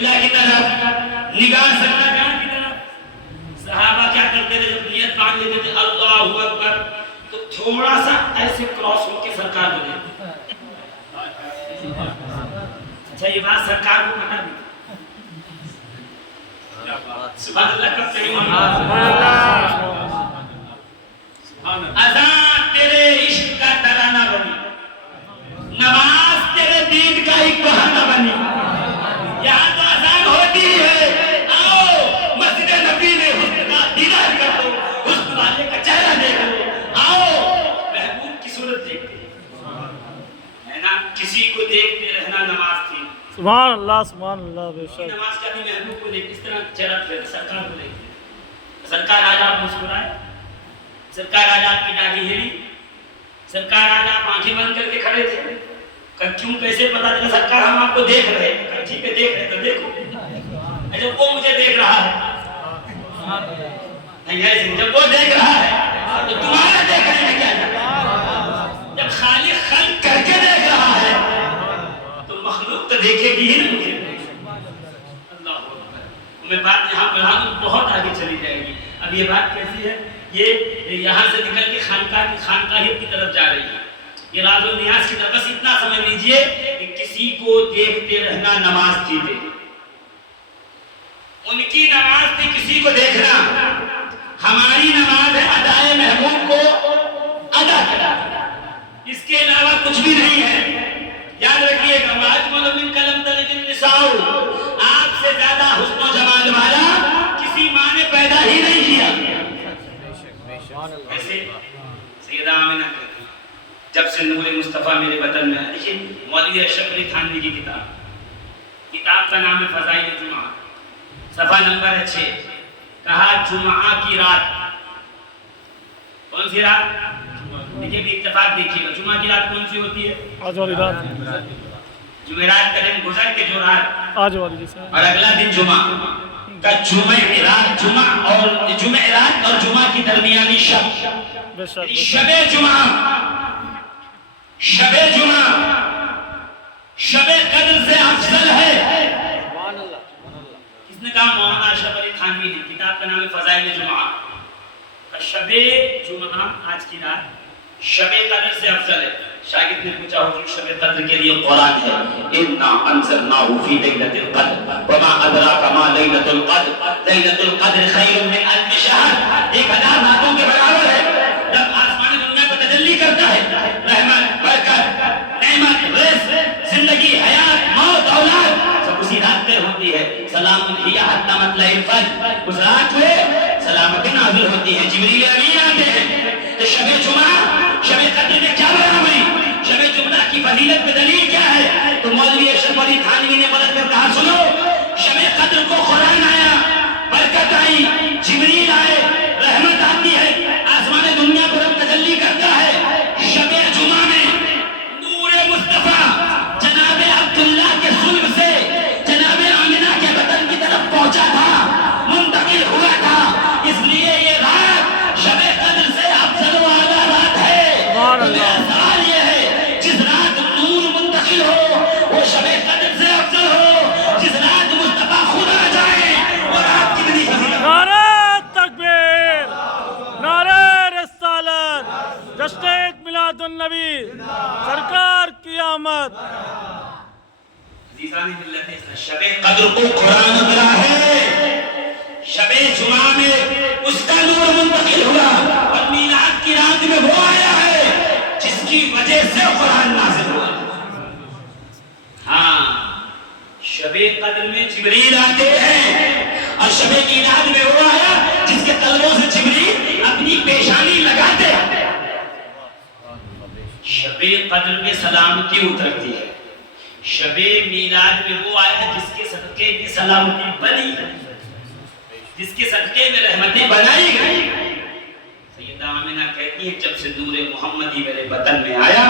اللہ کی طرف نگاہ سرنا جان کی طرف صحابہ کیا کرتے تھے جب نیت باندھ لیتے تھے اللہ اکبر تو تھوڑا سا ایسے کراس ہو کے سرکار کو دیکھتے. اچھا یہ بات سرکار کو پتا نہیں. سبحان اللہ کب صحیح اذان تیرے عشق کا ترانہ بنی, نماز تیرے دین کا ایک بہانہ بنی. یہاں تو اذان ہوتی ہے, آؤ مسجد نبی میں حسن کا دیدار کر لو, حسن والے کا چہرہ دیکھ لو, آؤ محبوب کی صورت دیکھتے ہے نا. کسی کو دیکھتے رہنا نماز تھی. سبحان اللہ بے شک. نماز کا بھی محبوب کو دیکھ اس طرح چہرہ پھیرا, سرکار کو دیکھتے. سرکار آج آپ مسکرائے, سرکار آج آپ کی داڑھی ہلی, سرکار آج آپ آنکھیں بند کر کے کھڑے تھے. کیوں کیسے پتا چلا سرکار ہم آپ کو دیکھ رہے ہیں؟ ٹھیک ہے دیکھ رہے تو دیکھو. جب وہ مجھے دیکھ رہا ہے نہیں ایسے, جب وہ دیکھ رہا ہے تو تمہارا دیکھنے میں کیا جاتا. جب خالق خلق کر کے دیکھ رہا ہے تو مخلوق تو دیکھے گی ہی نہیں. اللہ اکبر. میں بات یہاں پڑھا دوں بہت آگے چلی جائے گی. اب یہ بات کیسی ہے, یہ یہاں سے نکل کے خانقاہیت کی طرف جا رہی ہے. یہ راز و نیاز کی طرف. بس اتنا سمجھ لیجئے کہ کسی کو دیکھتے رہنا نماز تھی. ان کی نماز تھی کسی کو دیکھنا. ہماری نماز ہے ادائے محبوب کو ادا کرنا, اس کے علاوہ کچھ بھی نہیں ہے. یاد رکھیے گا واجمل من کلم تلد النساء, آپ سے زیادہ حسن و جمال والا کسی ماں نے پیدا ہی نہیں کیا. ایسے سیدہ آمنہ کہتی جب سے نور مصطفیٰ میرے بدن میں ہے. دیکھیے مولوی اشرف علی تھانوی کی کتاب کا نام ہے فضائل جمعہ, صفحہ نمبر 6. کہا جمعہ کی رات. کون سی رات؟ دیکھیے بھی اتفاق دیکھیے گا, جمعہ کی رات کون سی ہوتی ہے؟ آج والی رات. جمعرات کا دن گزر کے جو رات آج والی جیسے, اور اگلا دن جمعہ کا جمعرات. جمعرات اور جمعہ کی درمیانی شب, بے شک شب جمعہ. شب جمعہ شب قدر سے افضل ہے. کس نے کہا؟ مولانا اشرف علی تھانوی نے. کتاب کا نام ہے فضائل جمعہ. شب جمعہ آج کی رات شب قدر سے افضل ہے. شاگرد نے پوچھا حضور شب قدر کے لیے قرآن ہے, انا انزلناہ فی لیلۃ القدر وما ادراک ما لیلۃ القدر لیلۃ القدر خیر من الف شہر. 1000 راتوں کے برابر ہے. جب آسمان دنیا کو تجلی کرتا ہے, رحمت, برکت, نعمت, رزق, زندگی, حیات, موت, اولاد سب اسی رات میں ہوتی ہے. سلام ہی حتی مطلع الفجر, اس رات میں سلامتی نازل ہوتی ہے, جبریل امین آتے ہیں. تو شب جمعہ شب قدر میں کیا برابری, شب جمعہ کی فضیلت میں دلیل کیا ہے؟ تو مولوی اشرف علی تھانوی نے مدد کر کہا سنو, شب قدر کو قرآن آیا, برکت آئی, جبریل آئے, رحمت آتی ہے, آسمان دنیا پر رب تجلی کرتا ہے. شب جمعہ میں نور مصطفیٰ جناب عبداللہ کے صلب سے جناب آمنہ کے بدن کی طرف پہنچا تھا, منتقل ہوا تھا. اس لیے یہ رات شب قدر سے افضل و اعلیٰ رات ہے. سوال یہ ہے جس رات نور منتقل ہو وہ شب قدر سے افضل ہو, جس رات مصطفیٰ خود آ جائے وہ رات کتنی فضیلت. نعرہ تکبیر, نعرہ رسالت, جشن میلاد النبی, سرکار کی آمد. عزیزان ملت اسلام, شب قدر کو قرآن اترا ہے, شب جمعہ میں اس کا نور منتقل ہوا, اور میلاد کی رات میں وہ آیا ہے جس کی وجہ سے قرآن نازل ہوا. ہاں شب قدر میں جبریل آتے ہیں, اور شب میلاد میں وہ آیا جس کے قلبوں سے جبریل اپنی پیشانی لگاتے ہیں. شب قدر میں سلامتی اترتی ہے, شب میلاد میں وہ آیا جس کے صدقے میں سلامتی بنی ہے, جس کے صدقے میں رحمتیں بنائی گئی. سیدہ آمنہ کہتی ہے جب سے نور محمدی میرے بدن میں آیا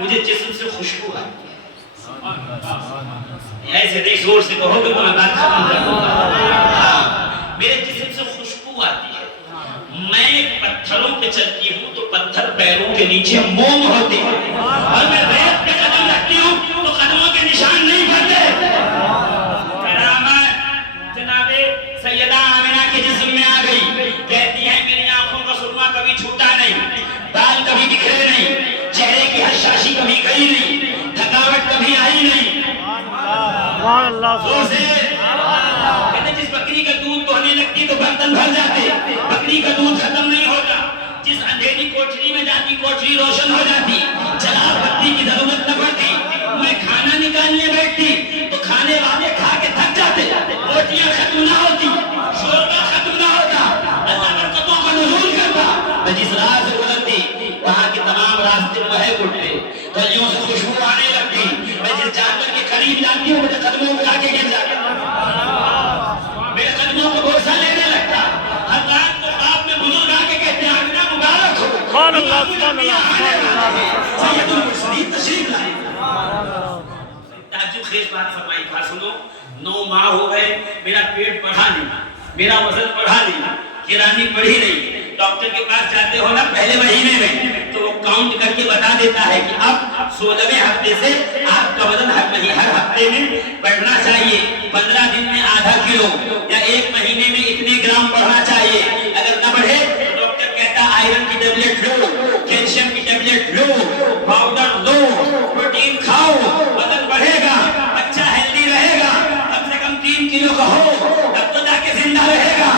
مجھے جسم سے خوشبو آئی. ایسے دیکھ زور سے کہو کہ میں بات ختم کر دوں گا. میرے جسم سے خوشبو آتی ہے. میں پتھروں پہ چلتی ہوں تو پتھر پیروں کے نیچے موم ہوتے ہیں, اور میں ریت پہ قدم رکھتی ہوں تو قدموں کے نشان نہیں پڑتے. کرامات आई नहीं, थकावट कभी आई नहीं। सुभान अल्लाह। जोर से कहते जिस बकरी का दूध दोहने लगती तो बर्तन भर जाते, बकरी का दूध खत्म नहीं होता। जिस अंधेरी कोठरी में जाती कोठरी रोशन हो जाती, चराग बत्ती की जरूरत न पड़ती। मैं खाना निकालने बैठती तो खाने वाले खा के थक जाते, रोटियां खत्म ना होती, शोरबा खत्म ना होता, अल्लाह बरकतों का नुज़ूल करता। मैं जिस राह से गुजरती वहाँ के तमाम रास्ते महक उठते, गलियों से खुशबू आने लगती। मैं जिस जानवर के करीब जाती हूँ मुझे कदमों में आके गिर जाता, मेरे कदमों को बोसा लेने लगता। हर रात को ख्वाब में बुजुर्ग आके कहते हैं आमिना मुबारक हो, सुभान अल्लाह, सुभान अल्लाह, सुभान अल्लाह। सैयदुल मुरसलीन तशरीफ लाए। ताज्जुब खेज बात फरमाई था, सुनो 9 माह हो गए मेरा पेट बढ़ा नहीं, मेरा वजन बढ़ा नहीं, किरानी बढ़ी नहीं। डॉक्टर के पास जाते हो ना पहले महीने में तो वो काउंट करके बता देता है कि अब 16वें हफ्ते से आपका वजन हर हफ्ते में बढ़ना चाहिए। 15 दिन में आधा किलो या 1 महीने में इतने ग्राम बढ़ना चाहिए। अगर न बढ़े तो डॉक्टर कहता आयरन की टेबलेट लो, कैल्शियम की टेबलेट लो, पाउडर लो, प्रोटीन खाओ, वजन बढ़ेगा, बच्चा हेल्दी रहेगा, कम से कम 3 किलो का हो तब तो जाके जिंदा रहेगा।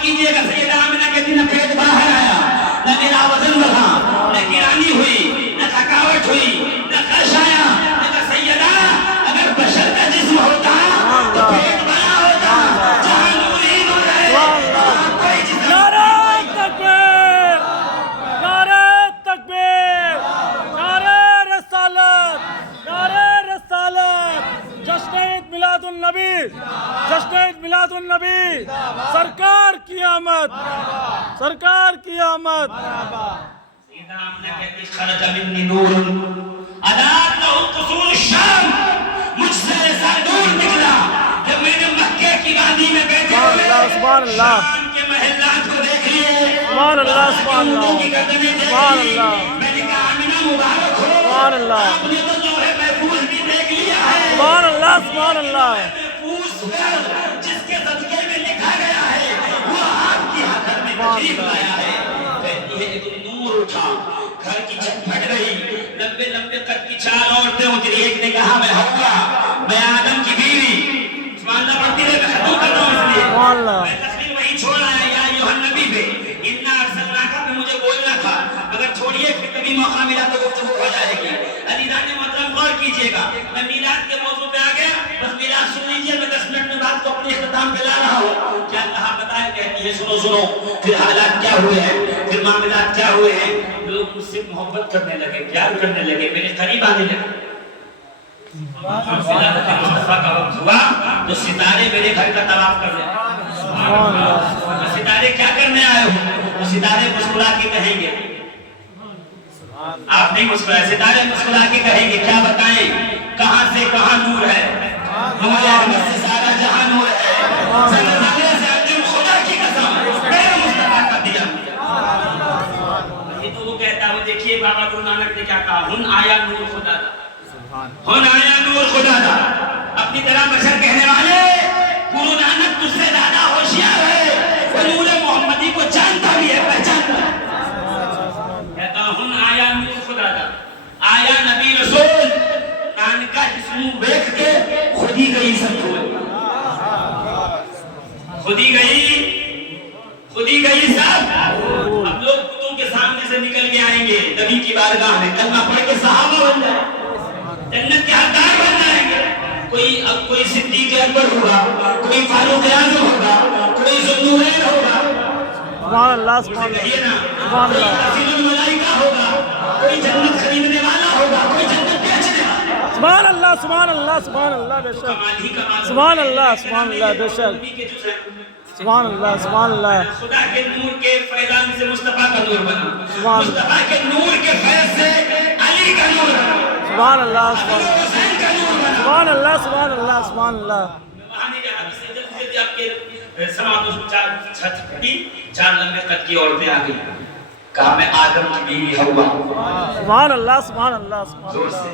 कीजिएगा सैयदा आमिना कहती न पेट बाहर आया, न मेरा वजन बढ़ा, न गिरानी हुई, न थकावट हुई, न खर्च आया। न सैयदा अगर बशर का जिस्म होता तो पेट बड़ा होता, जहां नूर ही नूर है, कोई जिस्म। नारे तकबीर, नारे तकबीर, नारे रिसालत, नारे रिसालत। जश्न मिलादुन नबी, जश्न मिलादुन नबी, सरकार की आमद, सरकार की आमद। सैयदा आमिना कहती खरज मिन्नी नूर अदात लहु कुसूर शाम, मुझसे ऐसा नूर निकला कि मैंने मक्के की वादी में बैठे हुए सुभान अल्लाह, शाम के महल्लात को देख लिए। सुभान अल्लाह, सुभान अल्लाह, सुभान अल्लाह, मैंने कहा आमिना मुबारक हो, सुभान अल्लाह, आपने तो लौहे महफूज भी देख लिया है। सुभान अल्लाह, सुभान अल्लाह। जिसके सदके में लिखा गया है वो आपकी घर में तशरीफ लाया है। कहती है एक नूर उठा, घर की छत फट गई, लंबे लंबे कद की 4 औरतें उतरी। एक ने कहा मैं हव्वा, मैं आदम की बीवी। सुभान अल्लाह पढ़ती रहे, मैं खत्म कर रहा हूं इसलिए मैं तस्वीर वहीं छोड़ आया। या यूहन नबी पे इन्ना अरसलनाका पे मुझे बोलना था, मगर छोड़िए फिर कभी मौका मिला तो गुफ्तगू हो जाएगी। अज़ीज़ान मोहतरम गौर कीजिएगा, मैं मीलाद के मौजू पे आ गया, बस मीलाद सुन लीजिए। मैं 10 मिनट में बात को अपने इख्तिताम पे ला रहा हूँ। क्या कहा बताया, कहती है सुनो सुनो, फिर हालात क्या हुए हैं, फिर मामलात क्या हुए हैं। लोग मुझसे मोहब्बत करने लगे, प्यार करने लगे, मेरे करीब आने लगे। मुस्तफा का वक्त हुआ तो सितारे मेरे घर का तवाफ कर रहे हैं। सितारे क्या करने आए हो? तो सितारे मुस्कुरा के कहेंगे, आप नहीं मुस्कुराए, सितारे मुस्कुरा के कहेंगे क्या बताएं कहां से कहां नूर है, मुझे अहमद से सारा जहां नूर है, ज़माने से अंजुम खुदा की कसम मेरे मुस्तफा का दिया। ये तो वो कहता है, वो देखिए बाबा गुरु नानक ने क्या कहा, हुन आया नूर खुदा दा, हुन आया नूर खुदा दा। अपनी तरह बशर कहने वाले गुरु नानक तुझसे ज्यादा होशियार है, वो नूर मोहम्मदी को जानता भी है, पहचानता है। कहता हुन आया नूर खुदा दा, आया नबी रसूल, नानका जिस्म देख के खुद ही गई सब भूल, खुद ही गई सब। अब लोग कुतुब के सामने से निकल के आएंगे नबी की बारगाह में, कलमा पढ़ के सहाबा बन जाए, जन्नत के हकदार बन जाएंगे। कोई सिद्दीक अकबर होगा, कोई फारूक आज़म होगा, कोई ज़ुन्नूरैन होगा, सुभान अल्लाह, सुभान अल्लाह, सुभान कोई अल्लाह, रसीलुल मलाइका होगा, कोई जन्नत खरीदने वाला होगा, कोई जन्नत बेचने वाला। सुभान अल्लाह, सुभान अल्लाह, सुभान अल्लाह, बेशक कमाल ही कमाल। सुभान अल्लाह, सुभान अल्लाह, बेशक सुभान अल्लाह, सुभान अल्लाह। खुदा के नूर के फैजान से मुस्तफा का नूर बना, सुभान मुस्तफा के नूर के फैज से अली का नूर बना, सुभान अल्लाह, सुभान हुसैन का नूर बना। सुभान अल्लाह, सुभान अल्लाह, सुभान अल्लाह। वहां नहीं जाना, इससे जल्दी आपके समातों से 4 छत फटी, 4 लंबे कद की औरतें आ गई। कहा मैं आदम की बीवी हव्वा, सुभान अल्लाह, सुभान अल्लाह, सुभान जोर से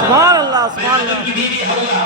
सुभान अल्लाह, मैं सुभान आदम अल्लाह। की बीवी हव्वा,